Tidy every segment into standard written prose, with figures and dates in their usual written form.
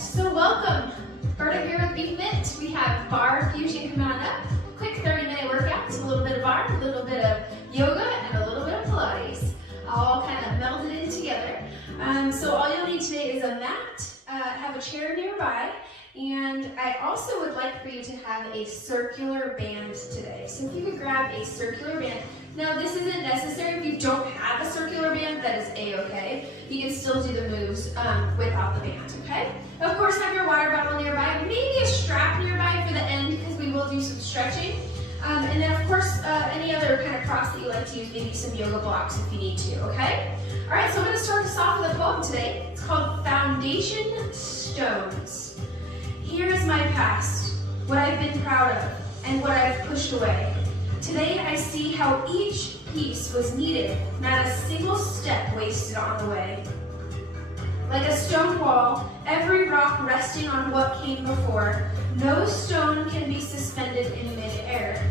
right, so welcome. Berta here with Be Fit. We have Barre Fusion coming on up. Quick 30-minute workouts, a little bit of Barre, a little bit of yoga, and a little bit of Pilates. All kind of melded in together. So all you'll need today is a mat, have a chair nearby, and I also would like for you to have a circular band today. So if you could grab a circular band. Now this isn't necessary if you don't have a circular band, that is a-okay. You can still do the moves without the band, okay? Of course, have your water bottle nearby, maybe a strap nearby for the end because we will do some stretching. And then of course, any other kind of props that you like to use, maybe some yoga blocks if you need to, okay? All right, so I'm gonna start this off with a poem today. It's called Foundation Stones. Here is my past, what I've been proud of, and what I've pushed away. Today I see how each piece was needed, not a single step wasted on the way. Like a stone wall, every rock resting on what came before, no stone can be suspended in mid-air.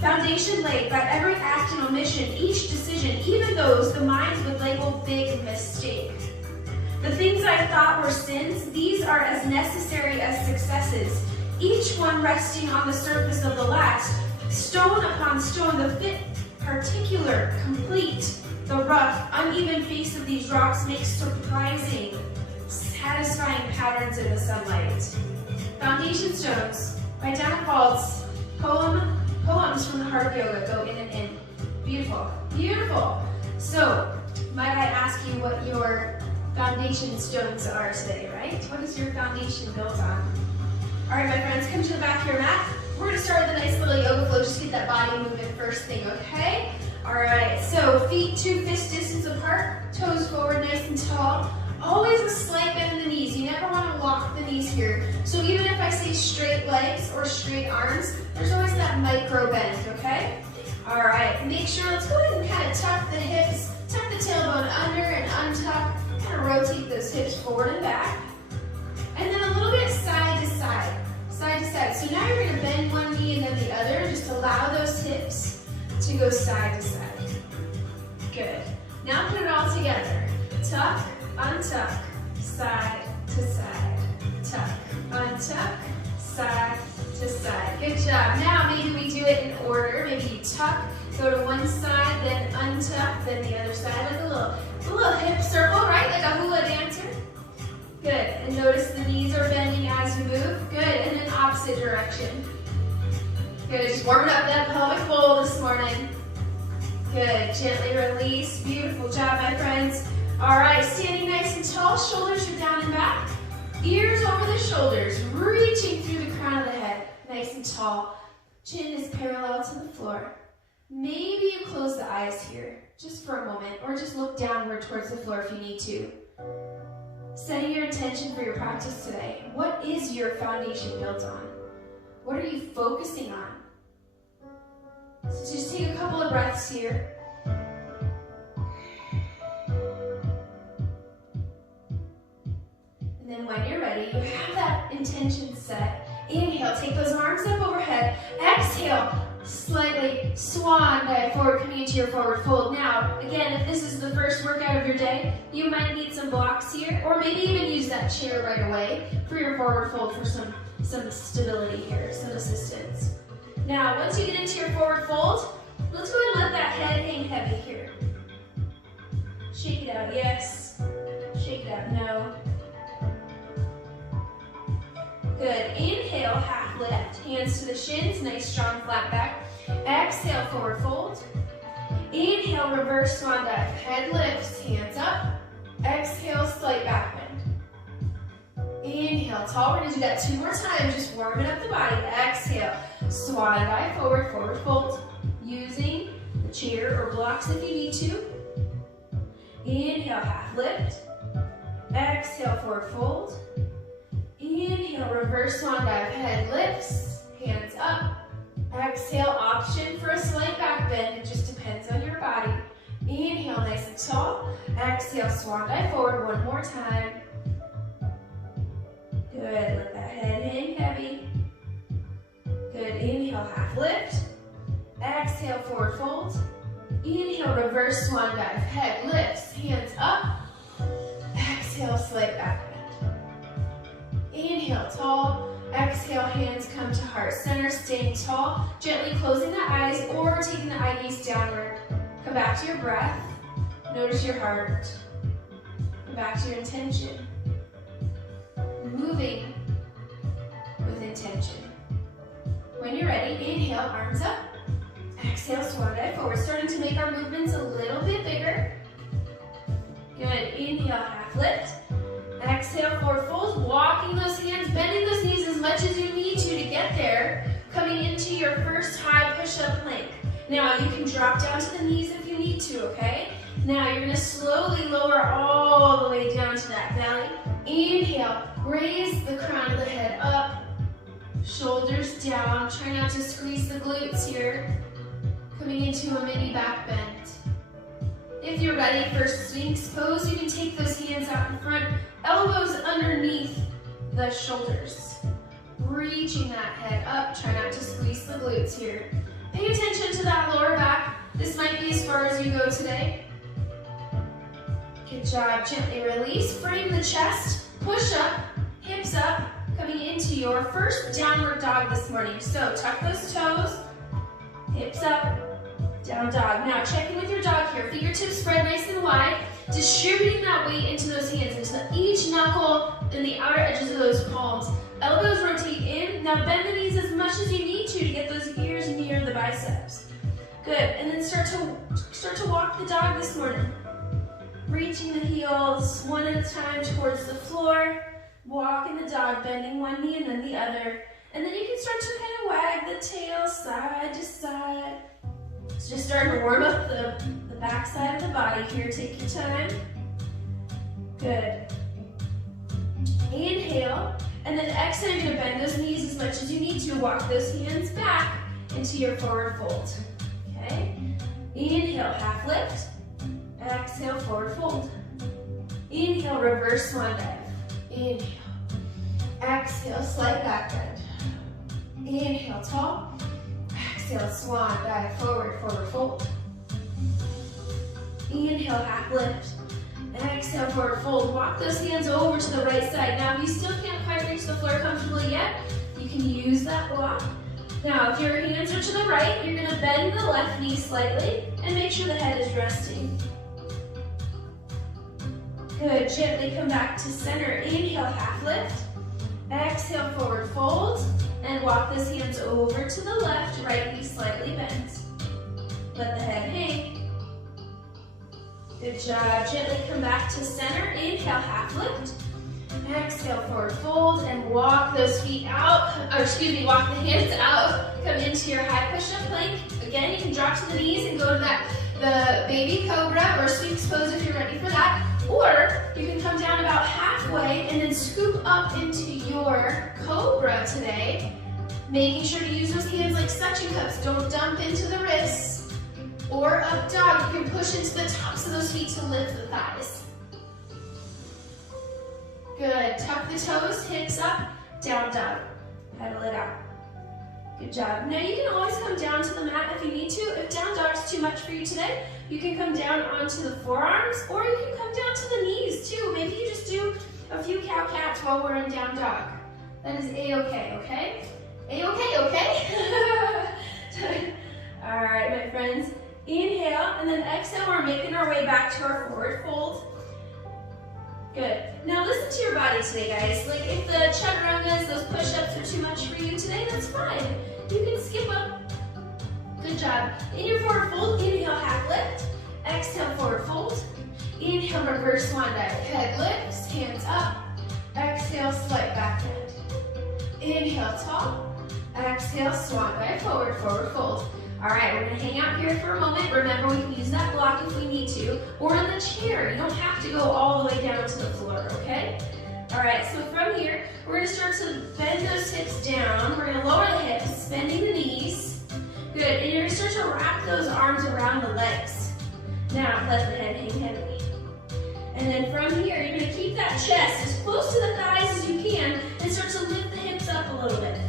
Foundation laid by every act and omission, each decision, even those the minds would label big mistake. The things I thought were sins, these are as necessary as successes, each one resting on the surface of the last. Stone upon stone, the fit, particular, complete. The rough, uneven face of these rocks makes surprising, satisfying patterns in the sunlight. Foundation Stones by Donna Paul's Poems from the Heart of Yoga, go in and in. Beautiful, beautiful. So, might I ask you what your foundation stones are today, right? What is your foundation built on? All right, my friends, come to the back of your mat. We're gonna start with a nice little yoga flow, just get that body movement first thing, okay? All right, so feet 2 fist distance apart, toes forward nice and tall. Always a slight bend in the knees. You never wanna lock the knees here. So even if I say straight legs or straight arms, there's always that micro bend, okay? All right, make sure, let's go ahead and kind of tuck the hips, tuck the tailbone under and untuck, kind of rotate those hips forward and back. And then a little bit side to side. Side to side. So now you're going to bend one knee and then the other. Just allow those hips to go side to side. Good. Now put it all together. Tuck, untuck, side to side. Tuck, untuck, side to side. Good job. Now maybe we do it in order. Maybe you tuck, go to one side, then untuck, then the other side. Like a little hip circle, right? Like a hula dancer. Good, and notice the knees are bending as you move. Good, and then opposite direction. Good, just warming up that pelvic bowl this morning. Good, gently release. Beautiful job, my friends. All right, standing nice and tall, shoulders are down and back. Ears over the shoulders, reaching through the crown of the head. Nice and tall. Chin is parallel to the floor. Maybe you close the eyes here, just for a moment, or just look downward towards the floor if you need to. Setting your intention for your practice today. What is your foundation built on? What are you focusing on? So just take a couple of breaths here. And then when you're ready, you have that intention set. Inhale, take those arms up overhead. Exhale, slightly swan dive forward, coming into your forward fold. Now, again, if this is the first workout of your day, you might need some blocks here, or maybe even use that chair right away for your forward fold for some stability here, some assistance. Now, once you get into your forward fold, let's go ahead and let that head hang heavy here. Shake it out, yes. Shake it out, no. Good, inhale, half lift, hands to the shins, nice strong flat back. Exhale, forward fold. Inhale, reverse swan dive, head lifts, hands up. Exhale, slight back bend. Inhale, tall, we're gonna do that 2 more times, just warming up the body. Exhale, swan dive, forward, forward fold. Using the chair or blocks if you need to. Inhale, half lift. Exhale, forward fold. Inhale, reverse swan dive, head lifts, hands up. Exhale, option for a slight back bend, it just depends on your body. Inhale, nice and tall. Exhale, swan dive forward, 1 more time. Good, let that head hang heavy. Good, inhale, half lift. Exhale, forward fold. Inhale, reverse swan dive, head lifts, hands up. Exhale, slight back bend. Inhale, tall. Exhale, hands come to heart center, staying tall, gently closing the eyes or taking the eye gaze downward. Come back to your breath. Notice your heart. Come back to your intention. Moving with intention. When you're ready, inhale, arms up. Exhale, swan dive forward. Starting to make our movements a little bit bigger. Good. Inhale, half lift. Exhale, forward fold. Walking those hands, bending those knees as much as you need to get there. Coming into your first high push-up plank. Now you can drop down to the knees if you need to, okay? Now you're gonna slowly lower all the way down to that belly. Inhale, raise the crown of the head up. Shoulders down. Try not to squeeze the glutes here. Coming into a mini back bend. If you're ready for Sphinx pose, you can take those hands out in front, elbows underneath the shoulders. Reaching that head up, try not to squeeze the glutes here. Pay attention to that lower back. This might be as far as you go today. Good job, gently release, frame the chest, push up, hips up, coming into your first downward dog this morning. So tuck those toes, hips up, down dog. Now check in with your dog here. Fingertips spread nice and wide. Distributing that weight into those hands, into each knuckle and the outer edges of those palms. Elbows rotate in. Now bend the knees as much as you need to get those ears near the biceps. Good. And then start to walk the dog this morning. Reaching the heels one at a time towards the floor. Walking the dog, bending one knee and then the other. And then you can start to kind of wag the tail side to side. It's just starting to warm up the back side of the body here. Take your time. Good. Inhale, and then exhale, you're gonna bend those knees as much as you need to. Walk those hands back into your forward fold. Okay? Inhale, half lift. Exhale, forward fold. Inhale, reverse swan dive. Inhale. Exhale, slight back bend. Inhale, tall. Exhale, swan dive, forward, forward fold. Inhale, half lift. Exhale, forward fold. Walk those hands over to the right side. Now, if you still can't quite reach the floor comfortably yet, you can use that block. Now, if your hands are to the right, you're gonna bend the left knee slightly and make sure the head is resting. Good, gently come back to center. Inhale, half lift. Exhale, forward fold. And walk those hands over to the left, right knee slightly bends. Let the head hang. Good job. Gently come back to center. Inhale, half lift. Exhale, forward fold, and walk those feet out, walk the hands out. Come into your high push-up plank. Again, you can drop to the knees and go to the baby cobra or Sphinx pose if you're ready for that. Or you can come down about halfway and then scoop up into your cobra today. Making sure to use those hands like suction cups. Don't dump into the wrists. Or up dog, you can push into the tops of those feet to lift the thighs. Good, tuck the toes, hips up, down dog. Pedal it out. Good job. Now you can always come down to the mat if you need to. If down dog's too much for you today, you can come down onto the forearms or you can come down to the knees too. Maybe you just do a few cow-cats while we're in down dog. That is A-okay, okay? A-okay, okay? All right, my friends. Inhale, and then exhale, we're making our way back to our forward fold. Good. Now listen to your body today, guys. Like if the chaturangas, those push-ups are too much for you today, that's fine. You can skip up. Good job. In your forward fold, inhale, half lift. Exhale, forward fold. Inhale, reverse swan dive. Head lifts, hands up. Exhale, slight back bend. Inhale, tall. Exhale, swan dive, forward, forward fold. All right, we're gonna hang out here for a moment. Remember, we can use that block if we need to, or in the chair. You don't have to go all the way down to the floor, okay? All right, so from here, we're gonna start to bend those hips down. We're gonna lower the hips, bending the knees. Good, and you're gonna start to wrap those arms around the legs. Now, let the head hang heavily. And then from here, you're gonna keep that chest as close to the thighs as you can, and start to lift the hips up a little bit.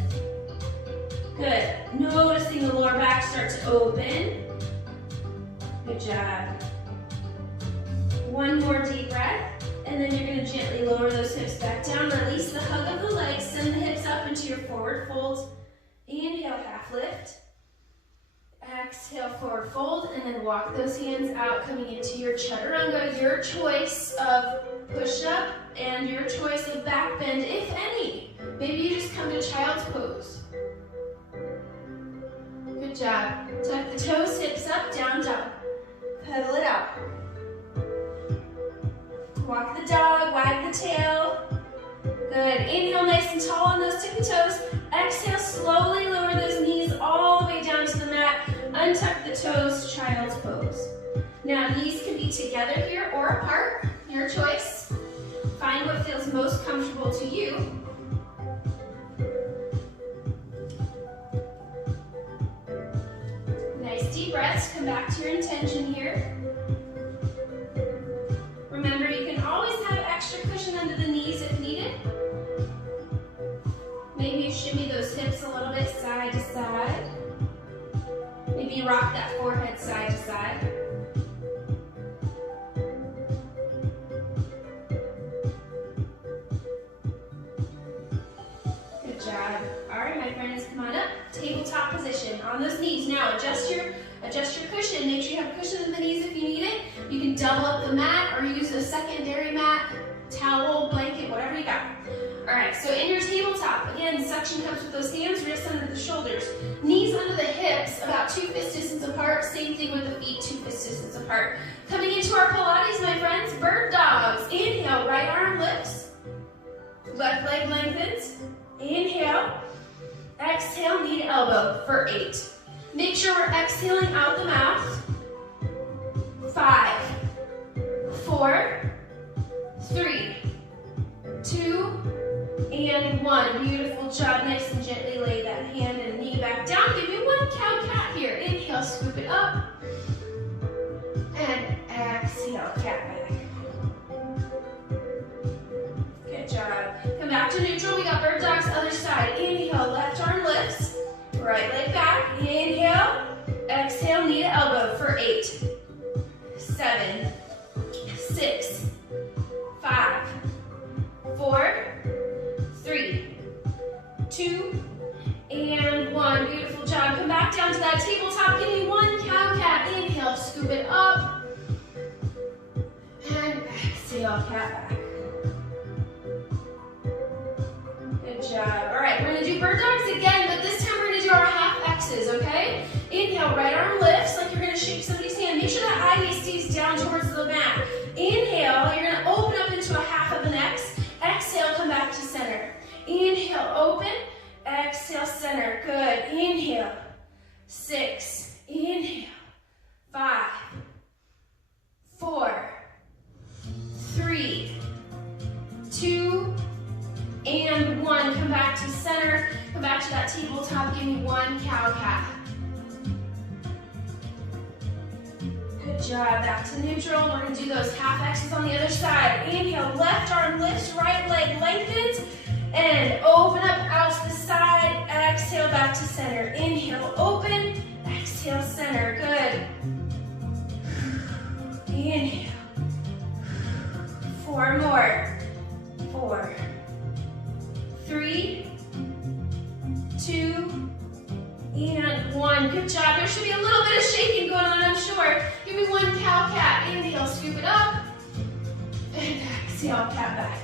Good. Noticing the lower back start to open. Good job. One more deep breath, and then you're going to gently lower those hips back down. Release the hug of the leg. come to your forward fold. Inhale, half lift. Exhale, forward fold, and then walk those hands out, coming into your chaturanga, your choice of push-up and your choice of back bend, if any. Maybe you just come to child's pose. Good job. Tuck the toes, hips up, down dog. Pedal it out. Walk the dog, wag the tail. Good. Inhale nice and tall on those tippy toes. Exhale, slowly lower those knees all the way down to the mat. Untuck the toes, child's pose. Now knees can be together here or apart, your choice. Find what feels most comfortable to you. Nice deep breaths, come back to your intention here. Remember, you can always have extra cushion under the knees if needed. Maybe you shimmy those hips a little bit side to side. Maybe you rock that forehead side to side. Good job. All right, my friends, come on up. Tabletop position on those knees. Now adjust your cushion. Make sure you have cushion in the knees if you need it. You can double up the mat or use a secondary mat, towel, blanket, whatever you got. All right, so in your tabletop, again, suction cups with those hands, wrists under the shoulders, knees under the hips, about 2 fist distance apart. Same thing with the feet, 2 fist distance apart. Coming into our Pilates, my friends, bird dogs. Inhale, right arm lifts, left leg lengthens. Inhale, exhale, knee to elbow for 8. Make sure we're exhaling out the mouth. 5, 4, 3, 2, and 1. Beautiful job. Nice and gently lay that hand and knee back down. Give me one cow-cat here. Inhale, scoop it up. And exhale, cat back. Good job. Come back to neutral. We got bird dogs, other side. Inhale, left arm lifts. Right leg back. Inhale. Exhale, knee to elbow for 8, 7, 6, 5, 4, 3, 2, and 1. Beautiful job. Come back down to that tabletop. Give me one cow-cat. Inhale, scoop it up. And exhale, cat back. Good job. All right, we're going to do bird dogs again, but this time we're going to do our half X's, okay? Inhale, right arm lifts like you're going to shake somebody's hand. Make sure that eye stays down towards the mat. Inhale, you're going to open up into a half of an X. Exhale, come back to center. Inhale, open. Exhale, center. Good. Inhale. 6. Inhale. 5, 4, 3, 2, and 1. Come back to center. Come back to that tabletop. Give me one cow-cat. Good job. Back to neutral. We're going to do those half X's on the other side. Inhale, left arm lifts, right leg lengthens, and open up out to the side. Exhale, back to center. Inhale, open. Exhale, center. Good. Inhale. 4 more. 4, 3, 2, and 1. Good job. There should be a little bit of shaking going on, I'm sure. Give me one cow-cat. Inhale, scoop it up. And exhale, cat back.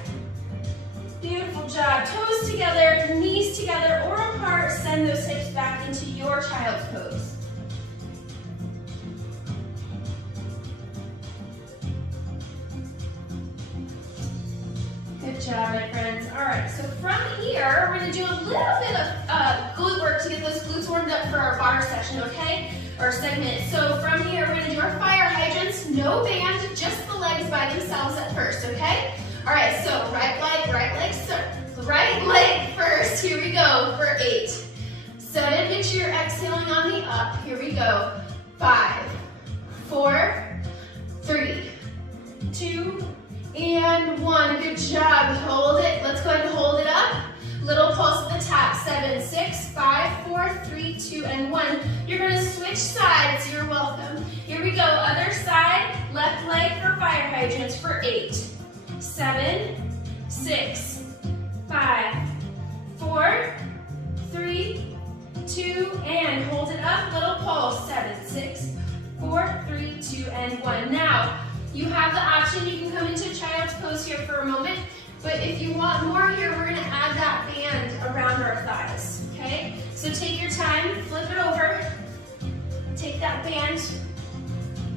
Beautiful job. Toes together, knees together or apart. Send those hips back into your child's pose. Good job, my friends. All right, so from here, we're going to do a little bit of glute work to get those glutes warmed up for our bar session, okay? Or segment. So from here, we're going to do our fire hydrants. No band, just the legs by themselves at first, okay? All right, so right leg first. Here we go for 8. 7, make sure you're exhaling on the up. Here we go. 5, 4, 3, 2, and 1. Good job. Hold it. Let's go ahead and hold it up. Little pulse at the top. 7, 6, 5, 4, 3, 2, and 1. You're going to switch sides. You're welcome. Here we go. Other side. Left leg for fire hydrants for 8, 7, 6, 5, 4, if you want more here, we're gonna add that band around our thighs, okay? So take your time, flip it over, take that band,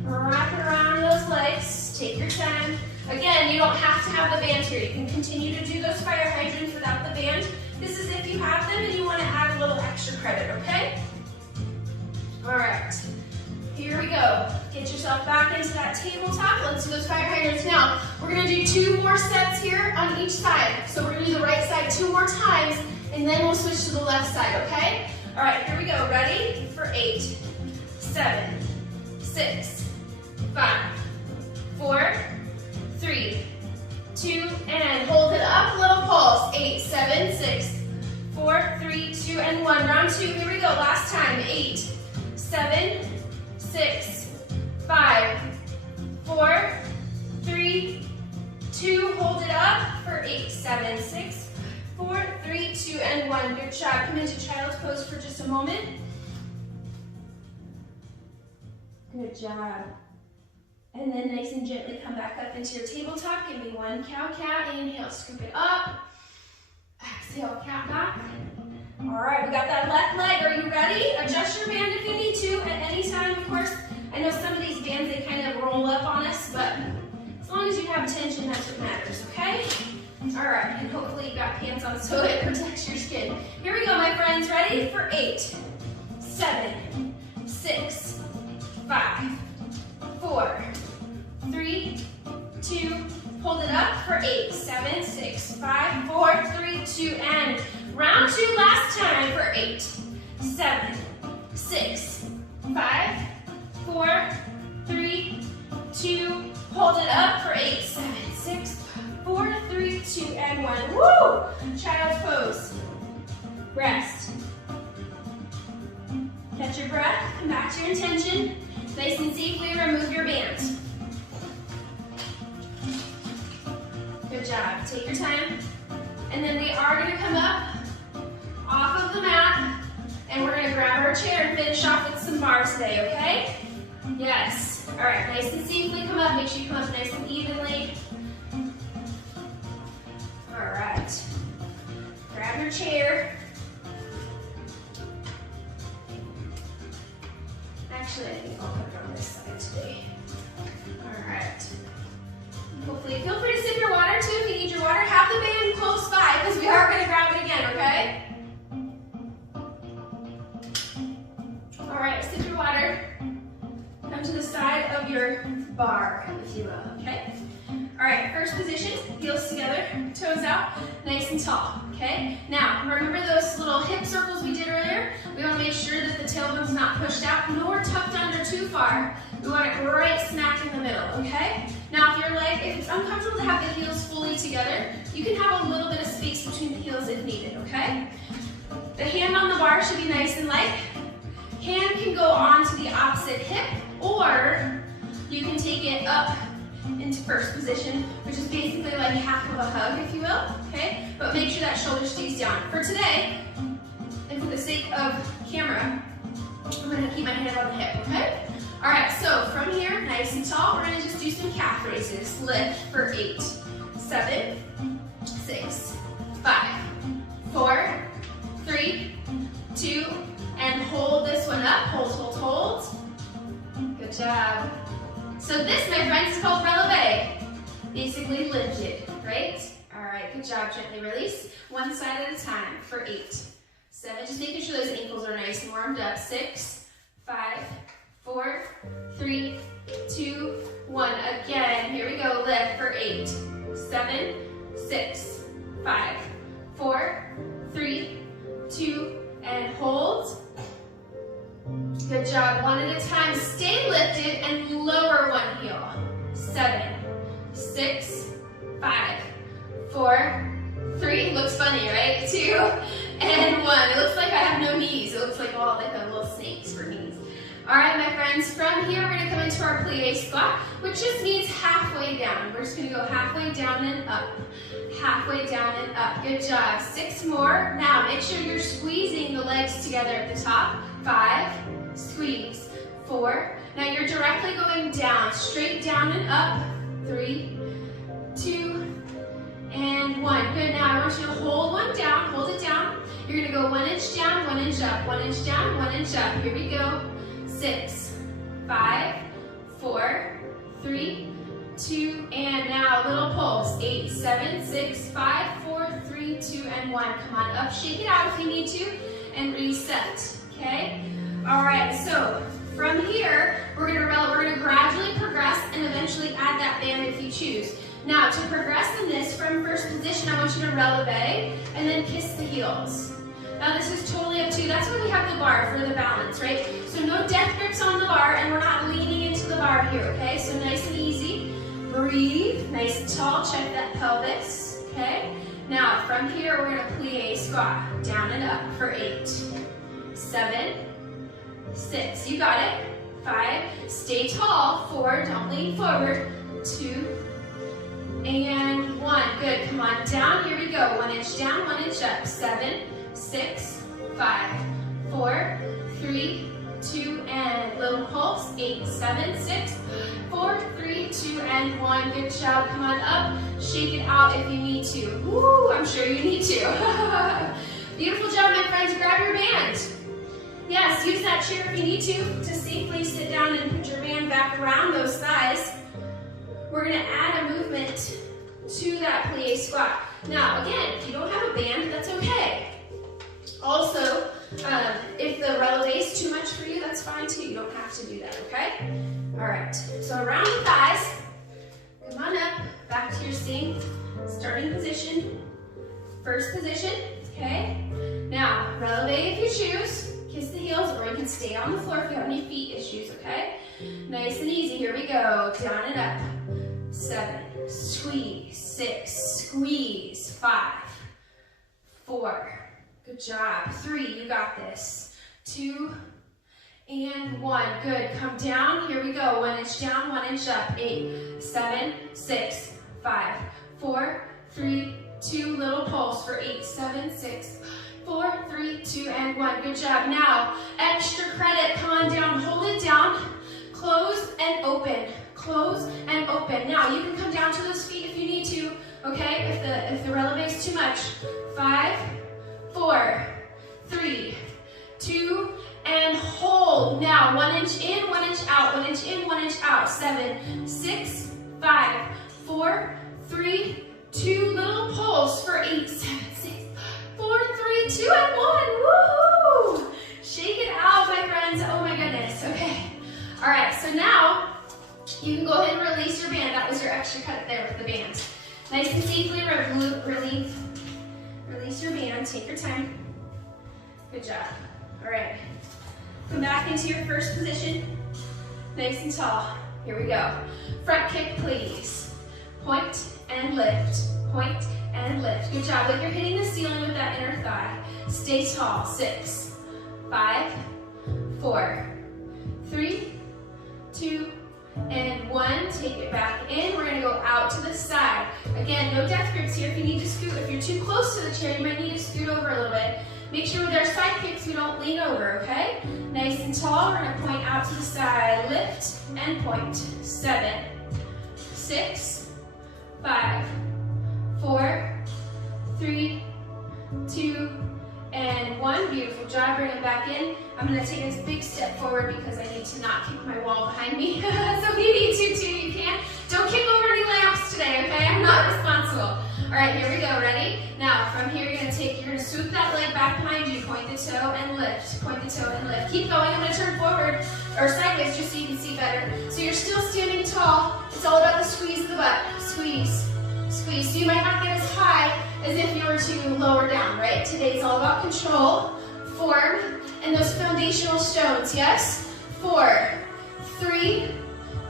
wrap it around those legs, take your time. Again, you don't have to have the band here. You can continue to do those fire hydrants without the band. This is if you have them and you want to add a little extra credit, okay? All right, here we go. Get yourself back into that tabletop. Let's do those fire hydrants now. We're gonna do 2 more sets here on each side. So we're gonna do the right side 2 more times, and then we'll switch to the left side, okay? All right, here we go. Ready? For 8, 7, 6, 5, 4, 3, 2, and hold it up, little pulse. 8, 7, 6, 4, 3, 2, and 1. Round 2, here we go, last time. 8, 7, 6, 5, 4, 3, 2, hold it up for 8, 7, 6, 4, 3, 2, and 1. Good job. Come into child's pose for just a moment. Good job. And then nice and gently come back up into your tabletop. Give me 1 cow-cat. Inhale, scoop it up. Exhale, cat back. All right, we got that left leg. Are you ready? Adjust your band if you need to at any time, of course. I know some of these bands, they kind of roll up on us, but as long as you have tension, that's what matters, okay? All right, and hopefully you got pants on so it protects your skin. Here we go, my friends. Ready? For 8, 7, 6, 5, 4, 3, 2, hold it up for 8, 7, 6, 5, 4, 3, 2, and round 2 last time for 8, 7, 6, 5, 4, 3, 2, hold it up for 8, 7, 6, 4, 3, 2, and 1. Woo! Child's pose. Rest. Catch your breath, come back to your intention. Nice and safely remove your band. Good job. Take your time. And then we are going to come up off of the mat, and we're going to grab our chair and finish off with some bar today, okay? Yes. All right, nice and safely come up. Make sure you come up nice and evenly. All right. Grab your chair. Actually, I think I'll put it on this side today. All right. Hopefully, feel free to sip your water too. If you need your water, have the band close by because we are going to grab it again, okay? All right, sip your water. Come to the side of your bar, if you will, okay? All right, first position, heels together, toes out, nice and tall, okay? Now, remember those little hip circles we did earlier? We want to make sure that the tailbone's not pushed out nor tucked under too far. We want it right smack in the middle, okay? Now, if it's uncomfortable to have the heels fully together, you can have a little bit of space between the heels if needed, okay? The hand on the bar should be nice and light. Hand can go on to the opposite hip, or you can take it up into first position, which is basically like half of a hug, if you will, okay? But make sure that shoulder stays down. For today, and for the sake of camera, I'm gonna keep my hand on the hip, okay? All right, so from here, nice and tall, we're gonna just do some calf raises. Lift for 8, 7, 6, 5, 4, 3, 2, and hold this one up. Hold, hold, hold. Good job. So this, my friends, is called releve. Basically lifted, right? All right, good job. Gently release. One side at a time for 8, 7. Just making sure those ankles are nice and warmed up. 6, 5, 4, 3, 2, 1. Again, here we go. Lift for 8, 7, 6, 5, 4, 3, 2, and hold. Good job. One at a time. Stay lifted and lower one heel. 7, 6, 5, 4, 3. Looks funny, right? 2, and 1. It looks like I have no knees. It looks like all like a little snakes for knees. All right, my friends. From here, we're gonna come into our plie squat, which just means halfway down. We're just gonna go halfway down and up. Halfway down and up. Good job. 6 more. Now, make sure you're squeezing the legs together at the top. 5, squeeze. 4. Now you're directly going down, straight down and up. 3, 2, and 1. Good, now I want you to hold one down, hold it down. You're gonna go 1 inch down, 1 inch up, 1 inch down, 1 inch up. Here we go. 6, 5, 4, 3, 2, and now little pulse. 8, 7, 6, 5, 4, 3, 2, and 1. Come on up, shake it out if you need to, and reset, okay? All right, so from here, we're gonna gradually progress and eventually add that band if you choose. Now, to progress in this, from first position, I want you to releve and then kiss the heels. Now, this is totally up to you. That's why we have the bar for the balance, right? So no death grips on the bar, and we're not leaning into the bar here, okay? So nice and easy. Breathe, nice and tall. Check that pelvis, okay? Now, from here, we're gonna plie squat, down and up for 8, 7, 6, you got it. 5, stay tall. 4, don't lean forward. 2, and 1. Good, come on down. Here we go. 1 inch down, 1 inch up. 7, 6, 5, 4, 3, 2, and little pulse. 8, 7, 6, 4, 3, 2, and 1. Good job. Come on up. Shake it out if you need to. Woo, I'm sure you need to. Beautiful job, my friends. Grab your band. Yes, use that chair if you need to safely sit down and put your band back around those thighs. We're gonna add a movement to that plie squat. Now, again, if you don't have a band, that's okay. Also, if the releve is too much for you, that's fine too. You don't have to do that, okay? All right, so around the thighs, come on up, back to your same starting position, first position, okay? Now, releve if you choose. Kiss the heels, or you can stay on the floor if you have any feet issues, okay? Nice and easy, here we go, down and up. 7, squeeze, 6, squeeze, 5, 4, good job. 3, you got this. 2, and 1, good. Come down, here we go. 1 inch down, 1 inch up. 8, 7, 6, 5, 4, 3, 2, little pulse for 8, 7, 6, 4, 3, 2, and 1. Good job. Now, extra credit. Come on down. Hold it down. Close and open. Close and open. Now, you can come down to those feet if you need to, okay? If the releve is too much. 5, 4, 3, 2, and hold. Now, 1 inch in, 1 inch out. 1 inch in, 1 inch out. 7, 6, 5, 4, 3, 2, little pulse for 8, 7, 6, 4, 3, 2, and 1. Woohoo! Shake it out, my friends. Oh my goodness. Okay. All right. So now you can go ahead and release your band. That was your extra cut there with the band. Nice and safely release your band. Take your time. Good job. All right. Come back into your first position. Nice and tall. Here we go. Front kick, please. Point and lift. Point and lift. Good job. Like you're hitting the ceiling with that inner thigh. Stay tall. 6, 5, 4, 3, 2, and 1. Take it back in. We're going to go out to the side. Again, no death grips here. If you need to scoot, if you're too close to the chair, you might need to scoot over a little bit. Make sure with our side kicks we don't lean over, okay? Nice and tall. We're going to point out to the side. Lift and point. 7, 6, 5, 4, 3, 2, and 1. Beautiful job. Bring it back in. I'm going to take a big step forward because I need to not kick my wall behind me. So if you need to too, you can. Don't kick over any lamps today, okay? I'm not responsible. All right, here we go. Ready? Now, from here, you're going to swoop that leg back behind you. Point the toe and lift. Point the toe and lift. Keep going. I'm going to turn forward or sideways just so you can see better. So you're still standing tall. It's all about the squeeze of the butt. Squeeze. Squeeze. So you might not get as high as if you were to lower down, right? Today's all about control, form, and those foundational stones, yes? 4, 3,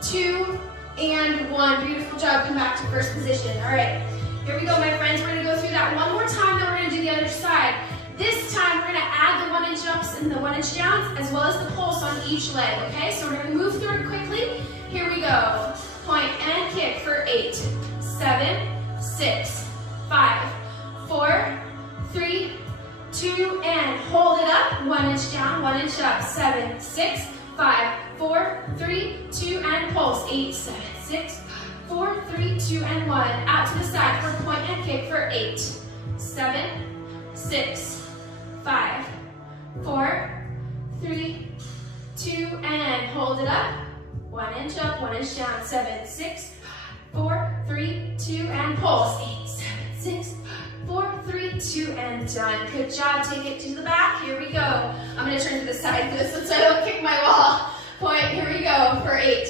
2, and 1. Beautiful job. Come back to first position. All right. Here we go, my friends. We're going to go through that one more time, then we're going to do the other side. This time, we're going to add the 1 inch ups and the 1 inch downs, as well as the pulse on each leg, okay? So we're going to move through it quickly. Here we go. Point and kick for 8, 7, 6, 5, 4, 3, 2, and hold it up. 1 inch down, 1 inch up. 7, 6, 5, 4, 3, 2, and pulse. 8, 7, 6, 4, 3, 2, and 1. Out to the side for point and kick for 8, 7, 6, 5, 4, 3, 2, and hold it up. 1 inch up, 1 inch down. 7, 6, 4, 3, 2, and pulse. 8, 7, 6, 4, 3, 2, and done. Good job. Take it to the back. Here we go. I'm going to turn to the side for this one so I don't kick my wall. Point. Here we go for 8,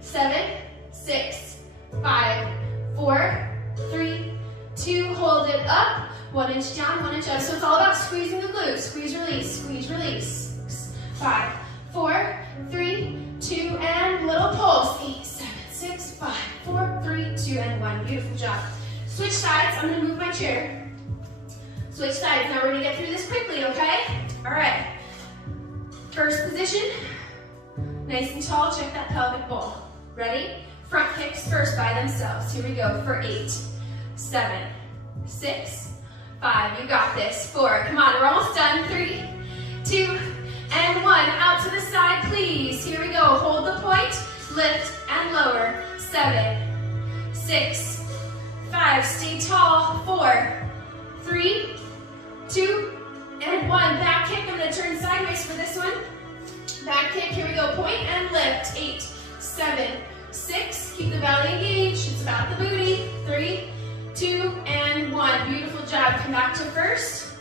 7, 6, 5, 4, 3, 2. Hold it up. 1 inch down, 1 inch up. So it's all about squeezing the glutes. Squeeze, release, squeeze, release. 5, 4, 3, 2, and little pulse. 8, 7, 6, 5, 4, 3, 2, and 1. Beautiful job. Switch sides. I'm going to move my chair. Switch sides. Now we're going to get through this quickly, okay? All right. First position. Nice and tall. Check that pelvic bowl. Ready? Front kicks first by themselves. Here we go for 8, 7, 6, 5. You got this. 4. Come on. We're almost done. 3, 2, and 1. Out to the side, please. Here we go. Hold the point. Lift and lower. 7, 6, 5. Stay tall. 4, 3, 2, and 1. Back kick. I'm going to turn sideways for this one. Back kick. Here we go. Point and lift. 8, 7, 6. Keep the belly engaged. It's about the booty. 3, 2, and 1. Beautiful job. Come back to first.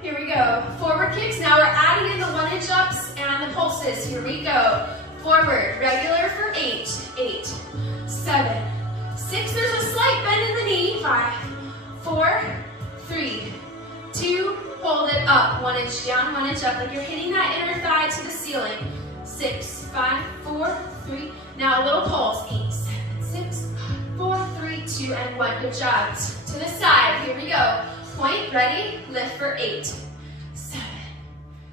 Here we go. Forward kicks. Now we're adding in the 1 inch ups and the pulses. Here we go. Forward. Regular for 8, 8, 7, 6. There's a slight bend in the knee. 5, 4, 3, 2. Hold it up. 1 inch down, 1 inch up. Like you're hitting that inner thigh to the ceiling. 6, 5, 4, 3. Now a little pulse. 8, 7, 6, 4, 3, 2, and 1. Good job. To the side. Here we go. Point. Ready. Lift for 8, 7,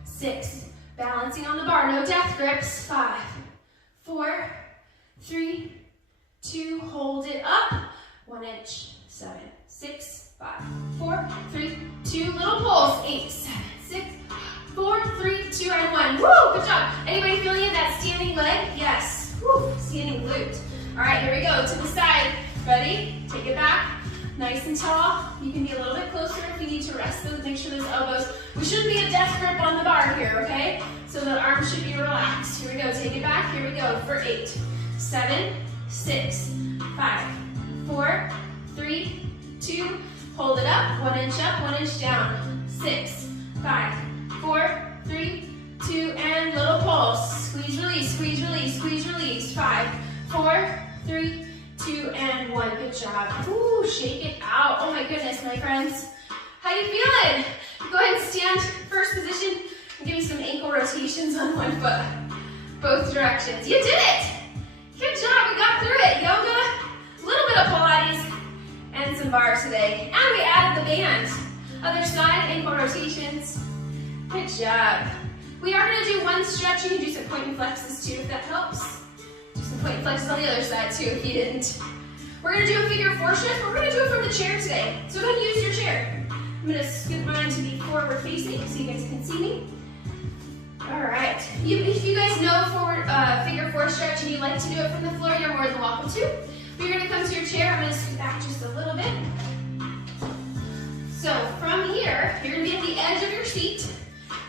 6. Balancing on the bar. No death grips. 5, 4, 3, 2. Hold it up. 1 inch. 7, 6, 5, 4, 3, 2. Little pulse. 8, 7, 6, 4, 3, 2, and 1. Woo! Good job. Anybody feeling it? That standing leg? Yes. Woo! Standing glute. All right, here we go. To the side. Ready? Take it back. Nice and tall. You can be a little bit closer if you need to rest those. Make sure those elbows. We shouldn't be a death grip on the bar here, okay? So the arms should be relaxed. Here we go. Take it back. Here we go for 8, 7, 6, 5, 4, 3, 2. Hold it up. 1 inch up, 1 inch down. 6, 5, 4, 3, 2, and little pulse. Squeeze, release, squeeze, release, squeeze, release. 5, 4, 3, 2, and 1. Good job. Ooh, shake it out. Oh my goodness, my friends. How you feeling? Go ahead and stand first position and give me some ankle rotations on one foot. Both directions. You did it. Good job. We got through it. Yoga, a little bit of Pilates, and some bars today. And we added the band. Other side, ankle rotations. Good job. We are going to do one stretch. You can do some point and flexes too if that helps. Do some point and flexes on the other side too if you didn't. We're going to do a figure 4 stretch. We're going to do it from the chair today. So go ahead and use your chair. I'm going to scoot mine to be forward facing so you guys can see me. All right. If you guys know figure 4 stretch and you'd like to do it from the floor, you're more than welcome to. But you're going to come to your chair. I'm going to scoot back just a little bit. So from here, you're going to be at the edge of your seat,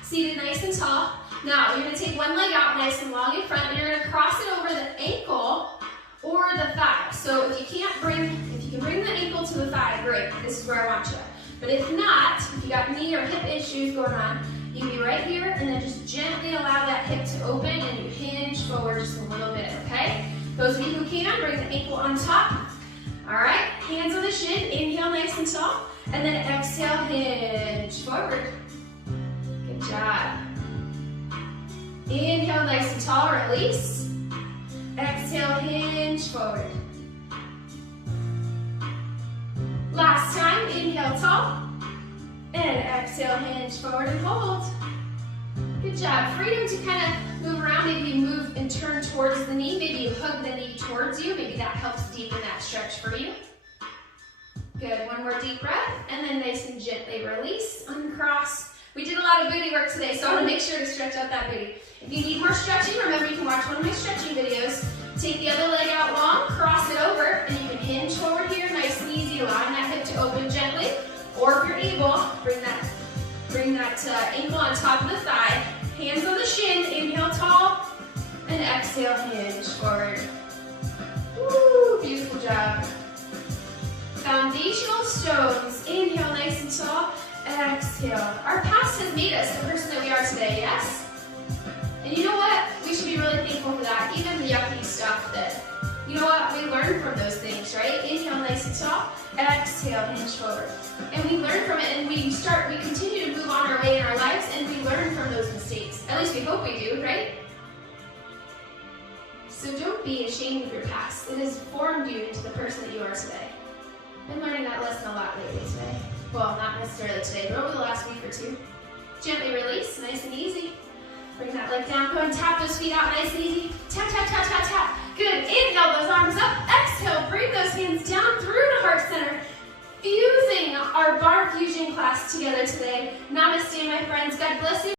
seated nice and tall. Now you're going to take one leg out nice and long in front, and you're going to cross it over the ankle or the thigh. So if you can bring the ankle to the thigh, great. This is where I want you. But if not, if you got knee or hip issues going on, you can be right here and then just gently allow that hip to open and you hinge forward just a little bit, okay? Those of you who can, bring the ankle on top. All right, hands on the shin, inhale nice and tall, and then exhale, hinge forward. Good job. Inhale nice and tall, release. Exhale, hinge forward. Last time, inhale tall, and exhale, hinge forward and hold. Good job. Freedom to kind of move around. Maybe you move and turn towards the knee. Maybe you hug the knee towards you. Maybe that helps deepen that stretch for you. Good. One more deep breath, and then nice and gently release, uncross. We did a lot of booty work today, so I want to make sure to stretch out that booty. If you need more stretching, remember you can watch one of my stretching videos. Take the other leg out long, cross it over, and you can hinge forward here, nice and easy, allowing that hip to open gently. Or if you're able, bring that ankle on top of the thigh, hands on the shin, inhale tall, and exhale, hinge forward. Woo, beautiful job. Foundational stones, inhale nice and tall, exhale. Our past has made us the person that we are today, yes? And you know what? We should be really thankful for that, even the yucky stuff that, you know what, we learn from those things, right? Inhale nice and tall, exhale, hinge forward. And we learn from it, and we continue to move on our way in our lives, and we learn from those mistakes. At least we hope we do, right? So don't be ashamed of your past. It has formed you into the person that you are today. I've been learning that lesson a lot lately today. Well, not necessarily today, but over the last week or two. Gently release, nice and easy. Bring that leg down, go and tap those feet out nice and easy. Tap, tap, tap, tap, tap. Good, inhale those arms up. Exhale, bring those hands down through to heart center. Fusing our Barre fusion class together today. Namaste, my friends. God bless you.